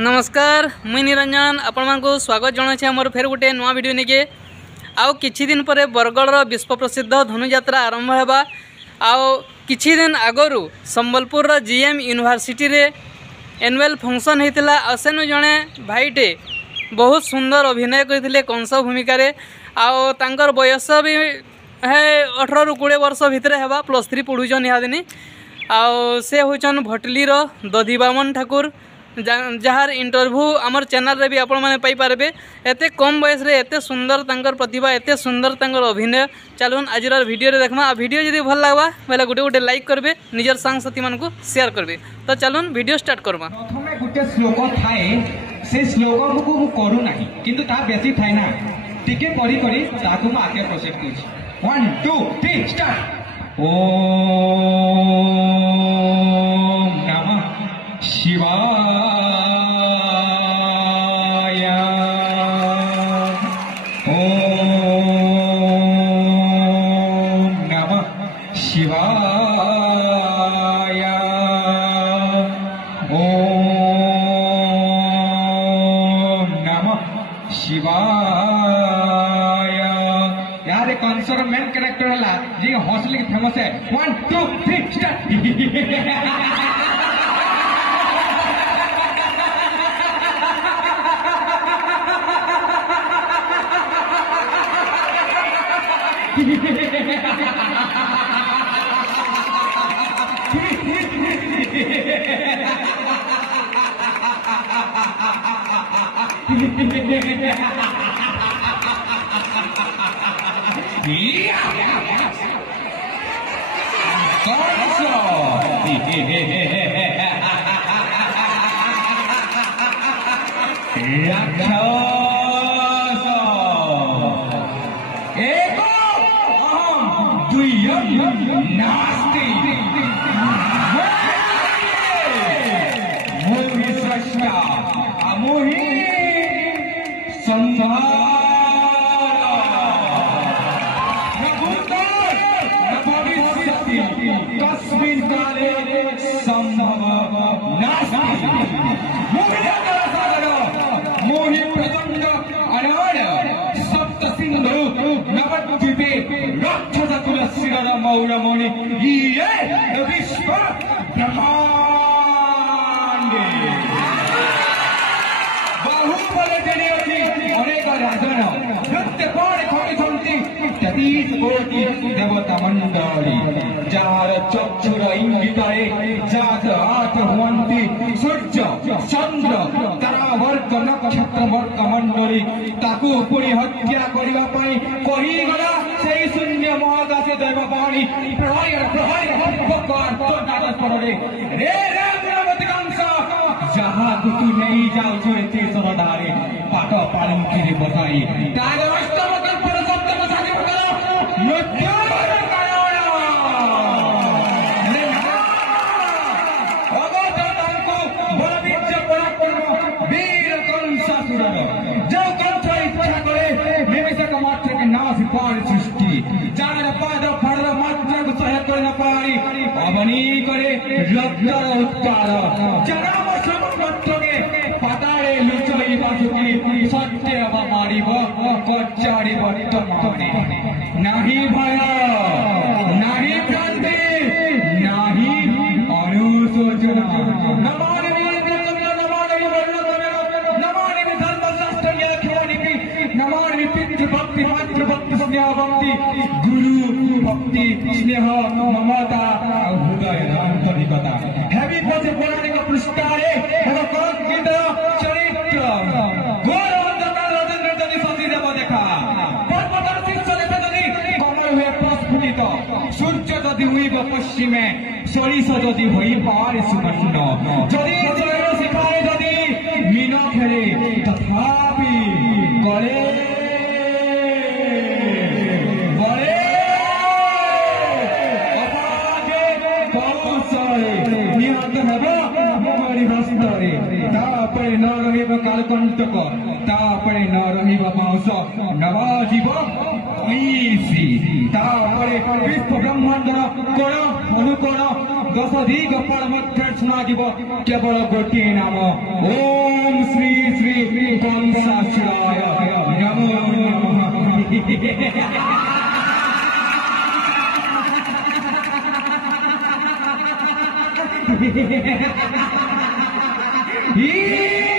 नमस्कार मुई निरंजन आपण मानकु स्वागत जनाऊँ आमर फेर गोटे नुआ वीडियो निके आउ किछि दिन पर बरगढ़ विश्व प्रसिद्ध धनुयात्रा आरंभ होगा आउ किछि दिन आगरू संबलपुर जीएम यूनिवर्सिटी रे एनुअल फंक्शन होता आसेनु जड़े भाईटे बहुत सुंदर अभिनय करते कंस भूमिका आउ तांकर बयस भी है 18 ରୁ 20 वर्ष भितर है +3 पढ़ुचन इहादिनी आउ से होचन भटलीर दधिबामन ठाकुर जार इंटरव्यू आमर चैनल रे भी आपण माने पाई पारबे। एते कम बयस रे एते सुंदर तांकर प्रतिभा एते सुंदर तांकर अभिनय चलून आजिर वीडियो रे देखमा। आ वीडियो जदी भल लागबा बेले गुटे गुटे लाइक करबे निजर संग साथी मान को शेयर करबे। तो चलून वीडियो स्टार्ट करबा। प्रथमे गुटे श्लोक थाए से श्लोक को करू नाही किंतु ता बेसी थाए ना टिके पढी करी ताकू म आके प्रोसेस करछि 1 2 3 स्टार्ट। ओम नमः शिवाय यार कंसर मेन कैरेक्टर वाला जी हौसले की फेमस है 1 2 3 स्टार्ट। देवता मंडली जार चक्षुर इंगिताए जात आठ हुवंती सूर्य चंद्र तारावर्ग नक्षत्र वर्ग मंडली ताकू पुणी हत्या करिबा पई कहि गला सेई शून्य महाकाश दैववाणी प्रलय प्रलय भगवान तो नाद पड़े रे राम रामतिकांश जहां तू नहीं जाऊ जो एते सरदारे पाट पालंकी रे बसाई तार अष्टम कल्पना सप्तम साधि करो मृत्यु अवनी करे उत्तार जगाम समुद्रे पाताले लुचई बासुकी सत्य मारिब कचाड़ी वर्तमाने नाही भय नाही क्रांति नाही अनुशोचना नमामि नमामि धर्मशास्त्र यखोनिपि नमामि पितृभक्ति मातृभक्ति स्नेहभक्ति गुरु भक्ति स्नेह ममता हृदय आंतरिकता हेवी पछे पौराणिक पृष्ठारे भगवत गीता चरित्र घोर अंधकार राजेंद्र जदि सती देव देखा पर्वतर शीर्ष देखे जदि कमल हुए प्रस्फुटित सूर्य जदि हुईब पश्चिमे सरिष जदि होई पारे सुमर्ण जदि जयर शिखाए जदि मीन खेले तथापि गले न रहिब कालकंटक तापरे न रहिब पांस नवाजीव ईसी तापरे विश्व ब्रह्मांडर कोण अनुकोण 10 दिग परमत्र सुनाजिब केवल गोटे नाम ओम ହି